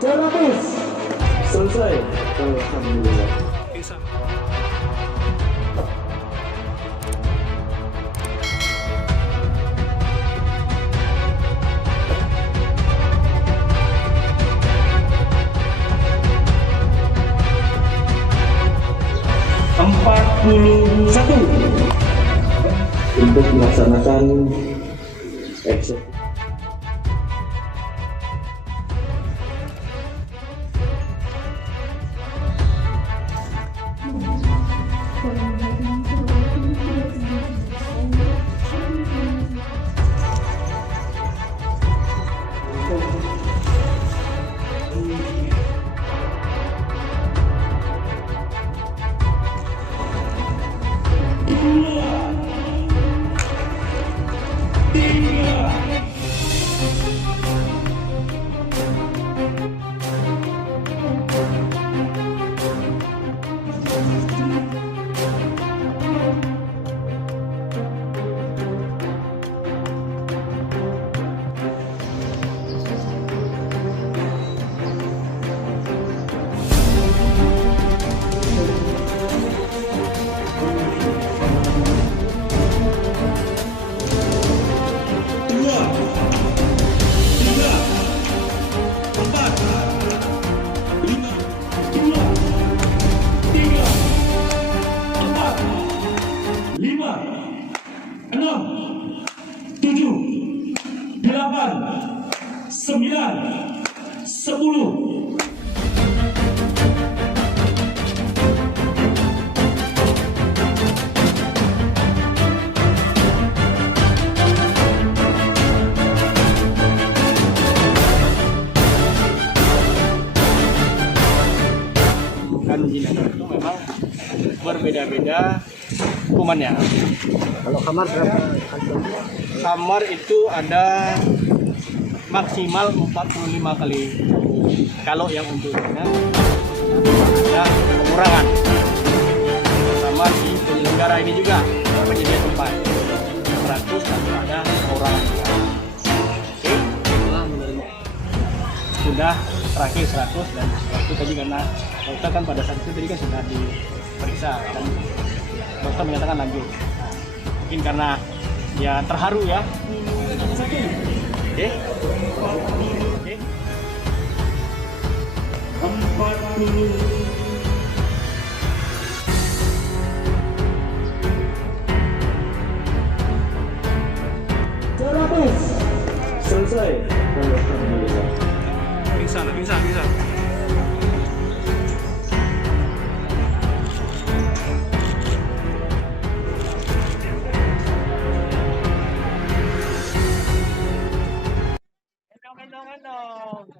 Terapis selesai. Alhamdulillah. Bisa. 41 untuk melaksanakan eksekusi. Enam, tujuh, delapan, sembilan, 10. Kan jinak itu memang berbeda-beda hukumannya. Kalau kamar berapa? Kamar itu ada maksimal 45 kali. Kalau yang untuk zina ada pengurangan. Sama di penyelenggara ini juga penyedia tempat 100 nanti ada pengurangan. Oke. Sudah terakhir 100 dan 100 tadi karena dokter kan pada saat itu tadi kan sudah diperiksa dan dokter menyatakan lanjut. Mungkin karena ya terharu ya. Oke. Oke. 40. Terapis selesai. Alhamdulillah. Bisa. Gendong.